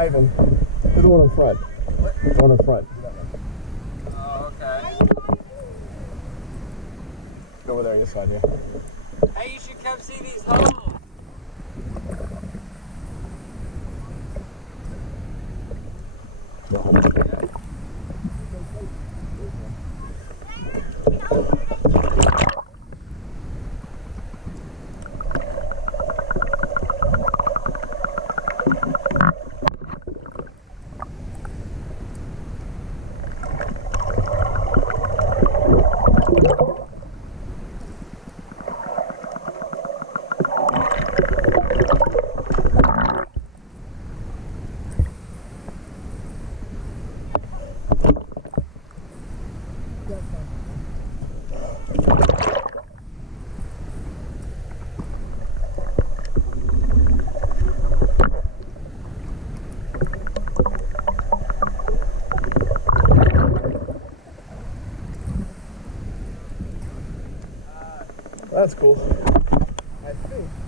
Ivan, do the one in front. The one in front. Oh, okay. Go over there, this side here. Hey, you should come see these holes. That's cool. I think.